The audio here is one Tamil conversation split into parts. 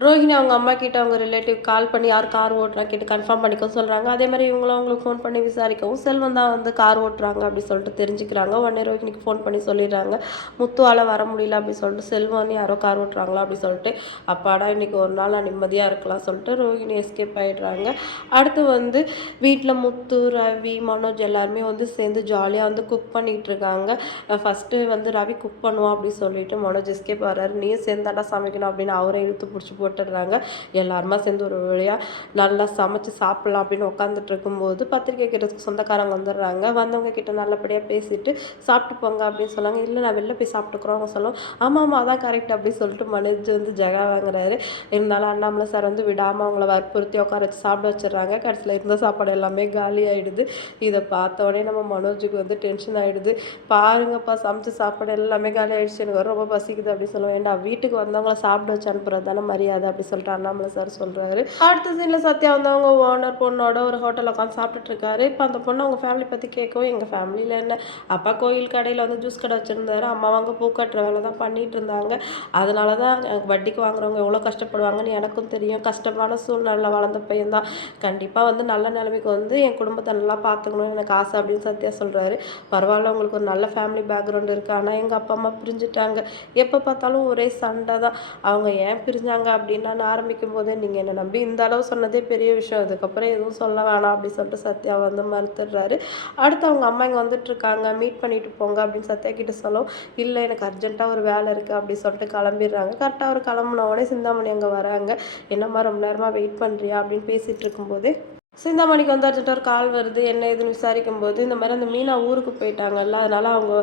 ரோஹிணி அவங்க அம்மா கிட்ட அவங்க ரிலேட்டிவ் கால் பண்ணி யார் கார் ஓட்டுறா? கேட்டு கன்ஃபார்ம் பண்ணிக்க சொல்கிறாங்க அதே மாதிரி இவங்களும் அவங்களுக்கு ஃபோன் பண்ணி விசாரிக்கவும் செல்வம் தான் வந்து கார் ஓட்டுறாங்க அப்படி சொல்லிட்டு தெரிஞ்சுக்கிறாங்க. உடனே ரோஹிணிக்கு ஃபோன் பண்ணி சொல்லிடுறாங்க. முத்துவால் வர முடியல அப்படின்னு சொல்லிட்டு செல்வம் யாரோ கார் ஓட்டுறாங்களா? அப்படின்னு சொல்லிட்டு அப்பாடா இன்னைக்கு ஒரு நாள் நான் நிம்மதியாக இருக்கலாம் சொல்லிட்டு ரோஹிணி எஸ்கேப் ஆகிடுறாங்க அடுத்து வந்து வீட்டில் முத்து ரவி மனோஜ் எல்லாருமே வந்து சேர்ந்து ஜாலியாக வந்து குக் பண்ணிகிட்டு இருக்காங்க. ஃபஸ்ட்டு வந்து ரவி குக் பண்ணுவோம் அப்படின்னு சொல்லிட்டு மனோஜ் எஸ்கேப் வர்றாரு. நீயும் சேர்ந்தாடா சமைக்கணும் அப்படின்னு அவரை இழுத்து பிடிச்சி போட்டுடுறாங்க எல்லாருமா சேர்ந்து ஒரு வழியாக நல்லா சமைச்சு சாப்பிட்லாம் அப்படின்னு உட்காந்துட்டு இருக்கும்போது பத்திரிக்கை கிட்ட சொந்தக்காரங்க வந்துடுறாங்க. வந்தவங்க கிட்ட நல்லபடியாக பேசிட்டு சாப்பிட்டு போங்க அப்படின்னு சொன்னாங்க. இல்லை நான் வெளில போய் சாப்பிட்டுக்குறோம். அவங்க சொல்லுவோம் ஆமாம் ஆமாம் அதான் கரெக்ட் அப்படின்னு சொல்லிட்டு மனோஜ் வந்து ஜெகா வாங்குறாரு. இருந்தாலும் அண்ணாமலை சார் வந்து விடாமல் அவங்கள வற்புறுத்தி உட்கார வச்சு சாப்பிட வச்சிடுறாங்க. கடைசியில் இருந்த சாப்பாடு எல்லாமே காலி ஆகிடுது இதை பார்த்த உடனே நம்ம மனோஜுக்கு வந்து டென்ஷன் ஆகிடுது பாருங்கப்பா சமைச்சு சாப்பாடு எல்லாமே காலி ஆகிடுச்சு எனக்கு ரொம்ப பசிக்குது அப்படின்னு சொல்லுவேன். ஏன்டா வீட்டுக்கு வந்தவங்கள சாப்பிட வச்சு அனுப்புறது தானே மரியாதை? அப்படி சொல்லிட்டு அண்ணாமலை சார் சொல்கிறாரு அடுத்த சீனில் சத்யா வந்து அவங்க ஓனர் பொண்ணோட ஒரு ஹோட்டலில் உட்காந்து சாப்பிட்டுட்டு இருக்காரு. இப்போ அந்த பொண்ணு அவங்க ஃபேமிலி பற்றி கேட்கவும் எங்கள் ஃபேமிலியில் என்ன? அப்பா கோயில் கடையில் வந்து ஜூஸ் கடை வச்சுருந்தாரு. அம்மா வாங்க பூ கட்டுற வேலை தான் பண்ணிகிட்டு இருந்தாங்க. அதனால தான் வட்டிக்கு வாங்குறவங்க எவ்வளோ கஷ்டப்படுவாங்கன்னு எனக்கும் தெரியும். கஷ்டமான சூழ்நிலை வளர்ந்த பையன் தான். கண்டிப்பாக வந்து நல்ல நிலைமைக்கு வந்து என் குடும்பத்தை நல்லா பார்த்துக்கணும்னு எனக்கு ஆசை அப்படின்னு சத்யா சொல்கிறாரு பரவாயில்ல உங்களுக்கு ஒரு நல்ல ஃபேமிலி பேக்ரவுண்ட் இருக்குது ஆனால் எங்கள் அப்பா அம்மா பிரிஞ்சுட்டாங்க. எப்போ பார்த்தாலும் ஒரே சண்டை தான். அவங்க ஏன் பிரிஞ்சாங்க அப்படின்னு நான் ஆரம்பிக்கும் போதே நீங்கள் என்னை நம்பி இந்த அளவு சொன்னதே பெரிய விஷயம். அதுக்கப்புறம் எதுவும் சொல்ல வேணாம் அப்படின்னு சொல்லிட்டு சத்யா வந்து மறுத்துடுறாரு. அடுத்து அவங்க அம்மா இங்கே வந்துட்டுருக்காங்க. மீட் பண்ணிட்டு போங்க அப்படின்னு சத்யா கிட்ட சொல்லவும் இல்லை எனக்கு அர்ஜென்ட்டாக ஒரு வேலை இருக்குது அப்படி சொல்லிட்டு கிளம்பிடுறாங்க. கரெக்டாக ஒரு கிளம்புன உடனே சிந்தாமணி அங்கே வராங்க. என்னம்மா ரொம்ப நேரமாக வெயிட் பண்ணுறியா அப்படின்னு பேசிகிட்டு இருக்கும்போதே சிந்தாமணிக்கு வந்து அர்ஜென்ட்டாக ஒரு கால் வருது என்ன ஏதுன்னு விசாரிக்கும் போது இந்த மாதிரி அந்த மீனா ஊருக்கு போயிட்டாங்கல்ல அதனால அவங்க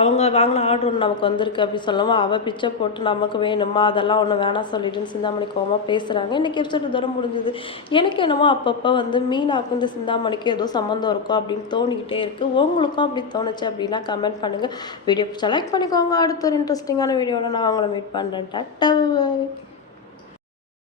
அவங்க வாங்கின ஆர்டர் ஒன்று நமக்கு வந்திருக்கு அப்படின்னு சொல்லவும் அவள் பிச்சை போட்டு நமக்கு வேணுமா அதெல்லாம் ஒன்று வேணாம் சொல்லிட்டுன்னு சிந்தாமணி கோவமாக பேசுகிறாங்க இன்றைக்கி எபிசோட் தூரம் முடிஞ்சுது. எனக்கு என்னமோ அப்பப்போ வந்து மீனாக்கும் இந்த சிந்தாமணிக்கு ஏதோ சம்மந்தம் இருக்கும் அப்படின்னு தோணிக்கிட்டே இருக்குது உங்களுக்கும் அப்படி தோணுச்சு அப்படின்னா கமெண்ட் பண்ணுங்கள் வீடியோ செலக்ட் பண்ணிக்கோங்க. அடுத்த ஒரு இன்ட்ரெஸ்டிங்கான வீடியோவில் நான் அவங்கள மீட் பண்ணுறேன் டட்டை